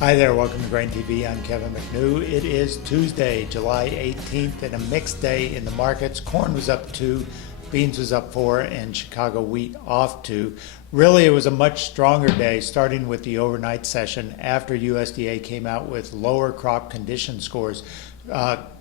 Hi there, welcome to Grain TV. I'm Kevin McNew. It is Tuesday, July 18th, and a mixed day in the markets. Corn was up 2, beans was up 4, and Chicago wheat off 2. Really, it was a much stronger day, starting with the overnight session after USDA came out with lower crop condition scores.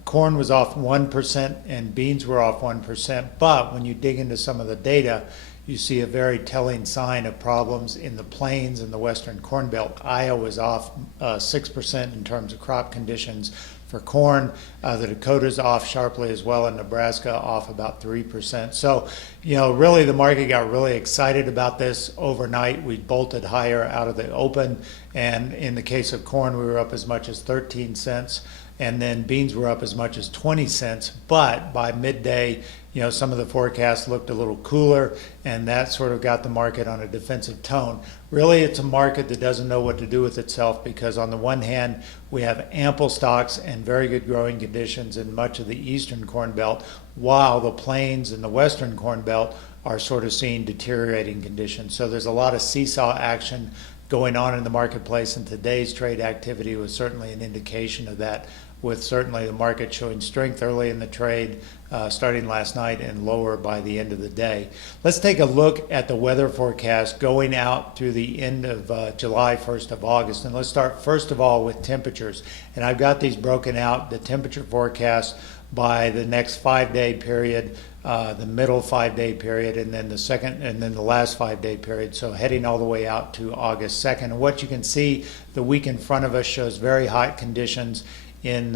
Corn was off 1% and beans were off 1%, but when you dig into some of the data, you see a very telling sign of problems in the plains and the western corn belt. Iowa was off 6% in terms of crop conditions for corn. The Dakotas off sharply as well, and Nebraska off about 3%. So, really the market got really excited about this overnight. We bolted higher out of the open, and in the case of corn, we were up as much as 13 cents. And then beans were up as much as 20 cents, but by midday, some of the forecasts looked a little cooler, and that sort of got the market on a defensive tone. Really, it's a market that doesn't know what to do with itself, because on the one hand, we have ample stocks and very good growing conditions in much of the eastern corn belt, while the plains and the western corn belt are sort of seeing deteriorating conditions. So there's a lot of seesaw action going on in the marketplace, and today's trade activity was certainly an indication of that, with certainly the market showing strength early in the trade starting last night and lower by the end of the day. Let's take a look at the weather forecast going out through the end of July, 1st of August. And let's start first of all with temperatures. And I've got these broken out, the temperature forecast by the next 5-day period, the middle 5-day period, and then the second, and then the last 5-day period. So heading all the way out to August 2nd. And what you can see, the week in front of us shows very hot conditions in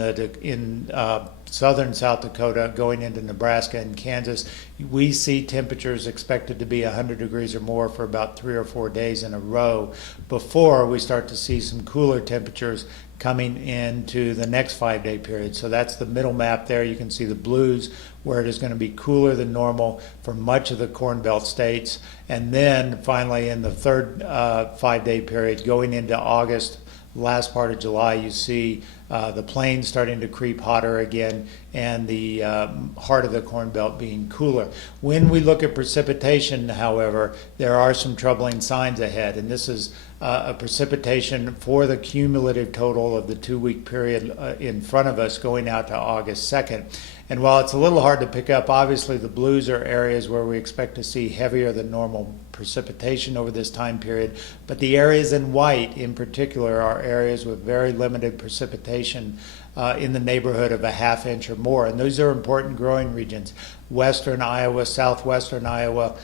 southern South Dakota, going into Nebraska and Kansas. We see temperatures expected to be 100 degrees or more for about 3 or 4 days in a row before we start to see some cooler temperatures coming into the next 5-day period. So that's the middle map there. You can see the blues, where it is going to be cooler than normal for much of the Corn Belt states. And then finally in the third 5-day period going into August, last part of July, you see the plains starting to creep hotter again, and the heart of the Corn Belt being cooler. When we look at precipitation, however, there are some troubling signs ahead, and this is a precipitation for the cumulative total of the 2-week period in front of us going out to August 2nd. And while it's a little hard to pick up, obviously the blues are areas where we expect to see heavier than normal precipitation over this time period, but the areas in white in particular are areas with very limited precipitation in the neighborhood of a ½ inch or more, and those are important growing regions. Western Iowa, southwestern Iowa,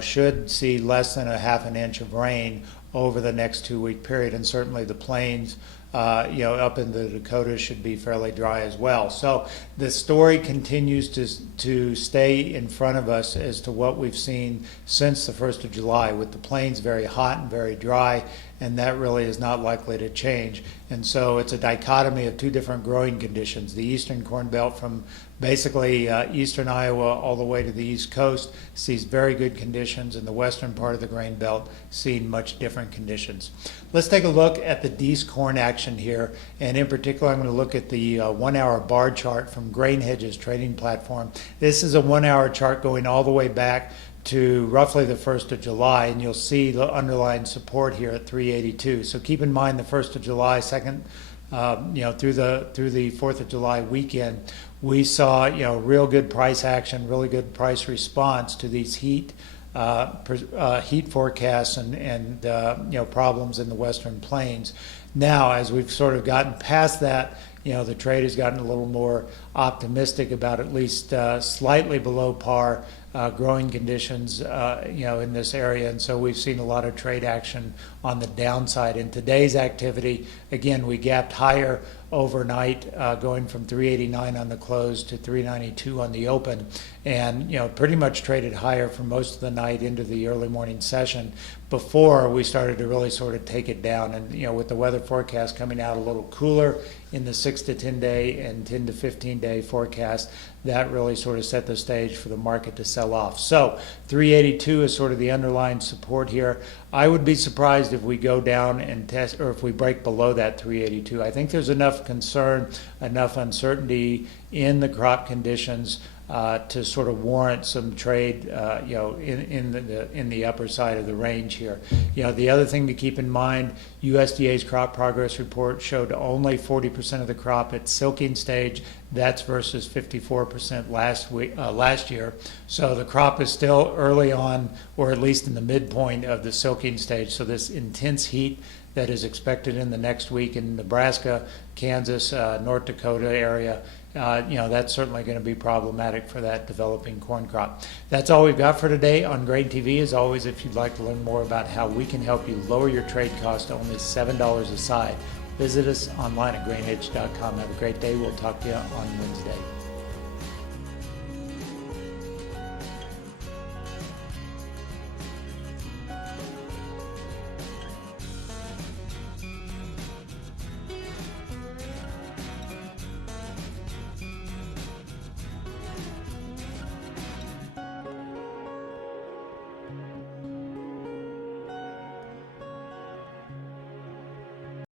should see less than a ½ inch of rain over the next 2-week period, and certainly the plains up in the Dakotas should be fairly dry as well. So the story continues to stay in front of us as to what we've seen since the 1st of July, with the plains very hot and very dry, and that really is not likely to change. And so it's a dichotomy of two different growing conditions. The eastern corn belt from basically eastern Iowa all the way to the East Coast sees very good conditions, and the western part of the grain belt seeing much different conditions. Let's take a look at the Dees corn action here, and in particular I'm going to look at the 1-hour bar chart from Grain Hedge's trading platform. This is a 1-hour chart going all the way back to roughly the 1st of July, and you'll see the underlying support here at 382. So keep in mind the 1st of July, through the 4th of July weekend, we saw real good price action, really good price response to these heat forecasts and problems in the western plains. Now, as we've sort of gotten past that, the trade has gotten a little more optimistic about at least slightly below par growing conditions, in this area, and so we've seen a lot of trade action on the downside. In today's activity, again, we gapped higher overnight, going from 389 on the close to 392 on the open, and pretty much traded higher for most of the night into the early morning session before we started to really sort of take it down. And with the weather forecast coming out a little cooler in the 6 to 10 day and 10 to 15 day forecast, that really sort of set the stage for the market to sell off. So 382 is sort of the underlying support here. I would be surprised if we go down and test, or if we break below that 382. I think there's enough concern, enough uncertainty in the crop conditions to sort of warrant some trade, in the upper side of the range here. The other thing to keep in mind, USDA's crop progress report showed only 40% of the crop at silking stage. That's versus 54% last year. So the crop is still early on, or at least in the midpoint of the silking stage. So this intense heat that is expected in the next week in Nebraska, Kansas, North Dakota area, that's certainly going to be problematic for that developing corn crop. That's all we've got for today on Grain TV. As always, if you'd like to learn more about how we can help you lower your trade cost to only $7 a side, visit us online at grainedge.com. Have a great day. We'll talk to you on Wednesday.